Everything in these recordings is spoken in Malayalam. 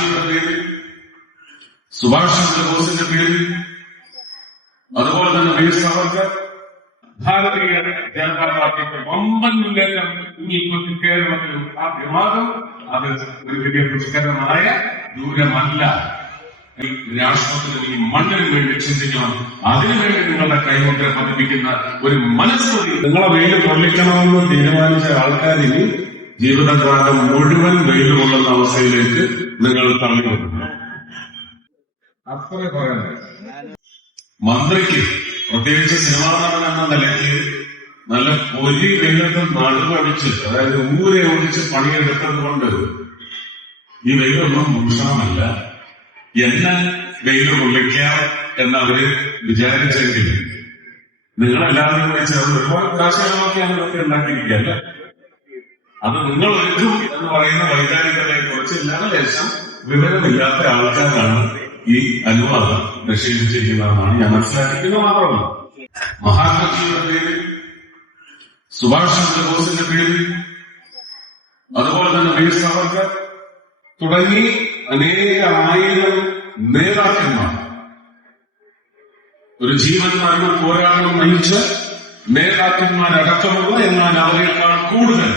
ഗാന്ധിജിയുടെ പേരിൽ സുഭാഷ് ചന്ദ്രബോസിന്റെ പേരിൽ അതുപോലെ തന്നെ വീർ സാവർക്കർ ഭാരതീയ ജനതാ പാർട്ടിക്ക് വമ്പൻ മുന്നേറ്റം ഈ കേരളത്തിൽ വിവാദം അത് ഒരു വലിയ പുഷ്കരമായ ദൂരമല്ല. രാഷ്ട്രത്തിന് ഈ മണ്ണിന് വേണ്ടി ചിന്തിക്കണം അതിനുവേണ്ടി നിങ്ങളുടെ കൈകൊണ്ട് പതിപ്പിക്കുന്ന ഒരു മനസ്സുതി നിങ്ങളെ വെയിൽ കൊള്ളിക്കണമെന്ന് തീരുമാനിച്ച ആൾക്കാരിനി ജീവിതകാലം മുഴുവൻ വെയിൽ കൊള്ളുന്ന അവസ്ഥയിലേക്ക് നിങ്ങൾ തള്ളിവിടുന്നു. അത്രേ മന്ത്രിക്ക് പ്രത്യേകിച്ച് സിനിമാ നടൻ എന്ന നിലയ്ക്ക് നല്ല പൊരി വെയിലത്ത് നടുവടിച്ച് അതായത് ഊരെ ഓടിച്ച് പണിയെടുത്തത് കൊണ്ട് ഈ വെയിലൊന്നും ഭൂഷണമല്ല എന്നെ വെയിൽ കൊള്ളിക്കാം എന്നവര് വിചാരിച്ചെങ്കിൽ നിങ്ങളെല്ലാവരും കൂടി ചേർന്ന് ഒരുപാട് അവരൊക്കെ ഇതൊക്കെ ഉണ്ടാക്കിയിരിക്കുകയല്ല? അത് നിങ്ങൾ ഒരു എന്ന് പറയുന്ന വൈകാരികളെ കുറിച്ച് ലേശം വിവരമില്ലാത്ത ആൾക്കാരാണ് ഈ അനുവാദം നിഷേധിച്ചിരിക്കുന്നതെന്നാണ് ഞാൻ മനസ്സിലാക്കിക്കുന്നത് മാത്രമല്ല. മഹാത്മജിയുടെ പേരിൽ സുഭാഷ് ചന്ദ്രബോസിന്റെ പേരിൽ അതുപോലെ തന്നെ വീർ സാവർക്കർ തുടങ്ങി അനേക ആയിരം നേതാക്കന്മാർ. ഒരു ജീവൻ മരണ പോരാട്ടം നയിച്ച് നേതാക്കന്മാരടക്കമുള്ള എന്നാൽ അവരെക്കാൾ കൂടുതൽ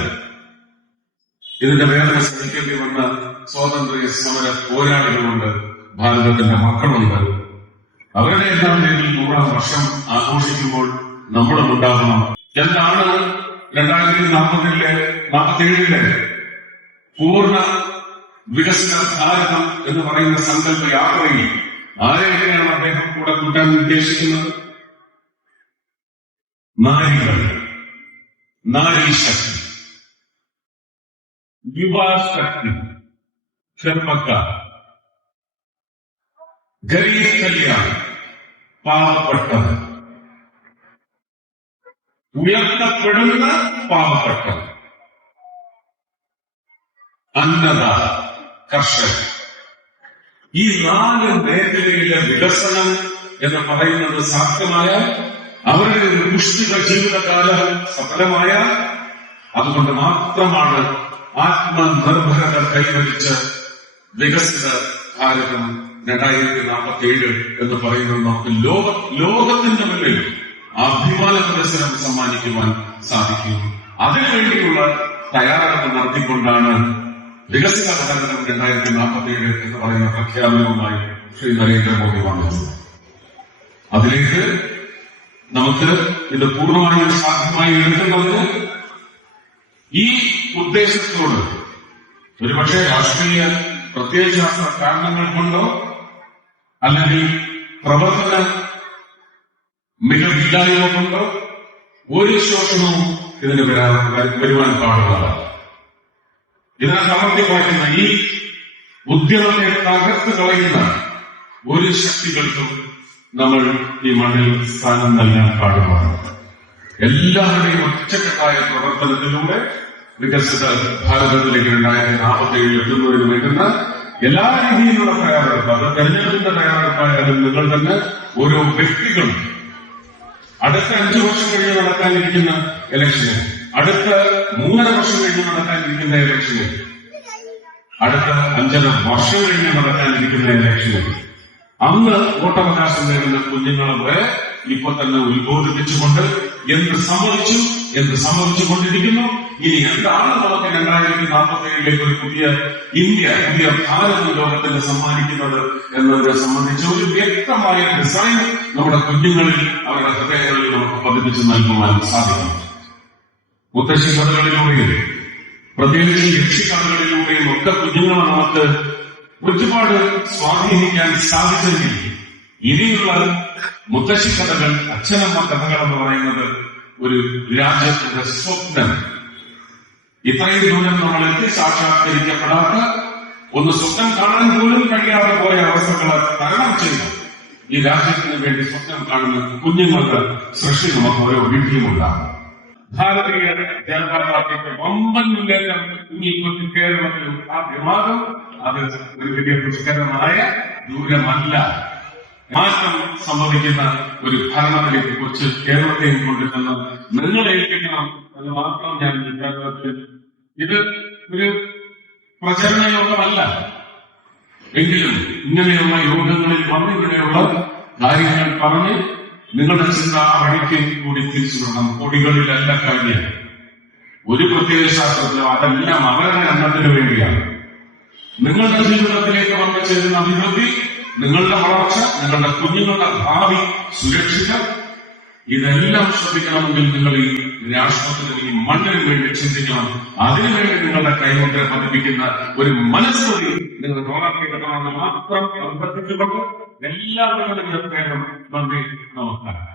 ഇതിന്റെ വേദന സഹിക്കേണ്ടി വന്ന സ്വാതന്ത്ര്യ സമര പോരാളികളുണ്ട്. ഭാരതത്തിന്റെ മക്കളുണ്ട്. അവരുടെ എല്ലാം പേരിൽ നൂറാം വർഷം ആഘോഷിക്കുമ്പോൾ നമ്മളും ഉണ്ടാകണം എന്താണ് രണ്ടായിരത്തി നാൽപ്പതിലെ നാൽപ്പത്തിയേഴിലെ പൂർണ വികസന ഭാരതം എന്ന് പറയുന്ന സങ്കല്പ യാത്രയിൽ ആരെയൊക്കെയാണ് അദ്ദേഹം കൂടെ കൂട്ടാൻ ഉദ്ദേശിക്കുന്നത്? നാരികൾ. നാരീശക്തി. യുവാശക്തി ചെറുപ്പക്കാർ ഗരീബ് കല്യാണം പാവപ്പെട്ടത് ഉയർത്തപ്പെടുന്ന പാവപ്പെട്ടത് അന്നത കർഷകർ ഈ നാല് മേഖലയിലെ വികസനം എന്ന് പറയുന്നത് സാധ്യമായാൽ അവരുടെ ഒരു പുഷ്ടിക ജീവിതകാലം സഫലമായ അതുകൊണ്ട് മാത്രമാണ് ആത്മനിർഭരത കൈവരിച്ച് വികസിത ഭാരതം രണ്ടായിരത്തി നാൽപ്പത്തി ഏഴ് എന്ന് പറയുന്നത് നമുക്ക് ലോക ലോകത്തിന്റെ മുന്നിൽ അഭിമാന പ്രദർശനം സമ്മാനിക്കുവാൻ സാധിക്കും. അതിനുവേണ്ടിയുള്ള തയ്യാറെടുപ്പ് നടത്തിക്കൊണ്ടാണ് വികസിത ഭാരതം രണ്ടായിരത്തി നാൽപ്പത്തി ഏഴ് എന്ന് പറയുന്ന പ്രഖ്യാപനവുമായി ശ്രീ നരേന്ദ്രമോദി വന്നത്. അതിലേക്ക് നമുക്ക് ഇത് പൂർണമായും സാധ്യമായി എടുക്കുന്നത് ഈ ഉദ്ദേശത്തോട് ഒരുപക്ഷെ രാഷ്ട്രീയ പ്രത്യയശാസ്ത്ര കാരണങ്ങൾ കൊണ്ടോ അല്ലെങ്കിൽ പ്രവർത്തന മികവില്ലായ്മ കൊണ്ടോ ഒരു ശോഷണവും ഇതിന് വരുവാൻ പാടുള്ളതാണ് ഇതിനെ സമർപ്പിക്കുന്ന ഈ ഉദ്യമത്തെ തകർത്ത് കളയുന്ന ഒരു ശക്തികൾക്കും നമ്മൾ ഈ മണ്ണിൽ സ്ഥാനം നൽകാൻ പാടുമാണ് എല്ലാവരുടെയും ഒറ്റക്കെട്ടായ പ്രവർത്തനത്തിലൂടെ വികസിത ഭാരതത്തിലേക്ക് രണ്ടായിരത്തി നാൽപ്പത്തി ഏഴിൽ എത്തുന്നതിന് വേണ്ടുന്ന എല്ലാ രീതിയിലുള്ള തയ്യാറെടുപ്പ് അത് തെരഞ്ഞെടുപ്പിന്റെ തയ്യാറെടുപ്പായാലും നിങ്ങൾ തന്നെ ഓരോ വ്യക്തികളും അടുത്ത അഞ്ചു വർഷം കഴിഞ്ഞ് നടക്കാനിരിക്കുന്ന ഇലക്ഷന് അടുത്ത മൂന്നര വർഷം കഴിഞ്ഞ് നടക്കാനിരിക്കുന്ന ഇലക്ഷന് അടുത്ത അഞ്ചര വർഷം കഴിഞ്ഞ് നടക്കാനിരിക്കുന്ന ഇലക്ഷന് അന്ന് വോട്ടവകാശം നേടുന്ന കുഞ്ഞുങ്ങളെ ഇപ്പൊ തന്നെ ഉത്ബോധിപ്പിച്ചുകൊണ്ട് എന്ത് സംഭവിച്ചു എന്ത് സംഭവിച്ചുകൊണ്ടിരിക്കുന്നു ഇനി എന്താണ് നമുക്ക് രണ്ടായിരത്തി നാൽപ്പത്തി ഏഴിലേക്ക് ഒരു പുതിയ ഇന്ത്യ പുതിയ ഭാരത ലോകത്തിന് സമ്മാനിക്കുന്നത് എന്നതിനെ സംബന്ധിച്ച് ഒരു വ്യക്തമായ ഡിസൈൻ നമ്മുടെ കുഞ്ഞുങ്ങളിൽ അവരുടെ ഹൃദയങ്ങളിൽ നമുക്ക് പതിപ്പിച്ച് നൽകുവാൻ സാധിക്കും. മുത്തശ്ശി കഥകളിലൂടെയും പ്രത്യേകിച്ച് യക്ഷിക്കഥകളിലൂടെയും ഒക്കെ കുഞ്ഞുങ്ങളെ നമുക്ക് ഒരുപാട് സ്വാധീനിക്കാൻ സാധിച്ചെങ്കിൽ ഇനിയുള്ള മുത്തശ്ശി കഥകൾ അച്ഛനമ്മ കഥകൾ എന്ന് പറയുന്നത് ഒരു രാജ്യത്തിന്റെ സ്വപ്നം. ഇത്രയും ദൂരം നമ്മൾക്ക് സാക്ഷാത്കരിക്കപ്പെടാത്ത ഒന്ന് സ്വപ്നം കാണാൻ പോലും കഴിയാതെ പോയ അവസ്ഥകളെ തരണം ചെയ്ത് ഈ രാജ്യത്തിന് വേണ്ടി സ്വപ്നം കാണുന്ന കുഞ്ഞുങ്ങളുടെ സൃഷ്ടി നമുക്ക് ഓരോ വീട്ടിലുമുണ്ടാകും ഭാരതീയ ജനതാ പാർട്ടിക്ക് വമ്പൻ മുന്നേറ്റം ഈ കൊച്ചു കേരളത്തിൽ ആ വിവാദം അത് ഒരു വലിയ പുഷ്കരമായ ദൂരമല്ല. മാറ്റം സംഭവിക്കുന്ന ഒരു ഭരണത്തിലേക്ക് കുറിച്ച് കേരളത്തെയും കൊണ്ടുചെന്ന് നിങ്ങൾ ഏൽപ്പിക്കണം എന്ന് മാത്രം ഞാൻ കേരളത്തിൽ ഇത് ഒരു പ്രചരണ യോഗമല്ല എങ്കിലും ഇങ്ങനെയുള്ള യോഗങ്ങളിൽ വന്ന് ഇങ്ങനെയുള്ള കാര്യങ്ങൾ പറഞ്ഞ് നിങ്ങളുടെ ചിന്ത വഴിക്ക് കൂടി തിരിച്ചു വിടണം കൊടികളിലല്ല കാര്യം. ഒരു പ്രത്യേക ശാസ്ത്രത്തിലോ അതെല്ലാം അവരുടെ എണ്ണത്തിന് വേണ്ടിയാണ്. നിങ്ങളുടെ ജീവിതത്തിലേക്ക് വന്നു ചേരുന്ന അഭിവൃദ്ധി നിങ്ങളുടെ വളർച്ച നിങ്ങളുടെ കുഞ്ഞുങ്ങളുടെ ഭാവി സുരക്ഷിതം. ഇതെല്ലാം ശ്രദ്ധിക്കണമെങ്കിൽ നിങ്ങൾ ഈ രാഷ്ട്രത്തിന് ഈ മണ്ണിന് വേണ്ടി ചിന്തിക്കണം. അതിനുവേണ്ടി നിങ്ങളുടെ കൈമുദ്ര പതിപ്പിക്കുന്ന ഒരു മനസ്സുതി നിങ്ങൾ ഉറപ്പിക്കണമെന്ന് മാത്രം അഭ്യർത്ഥിച്ചുകൊണ്ട് എല്ലാവരും നന്ദി നമസ്കാരം.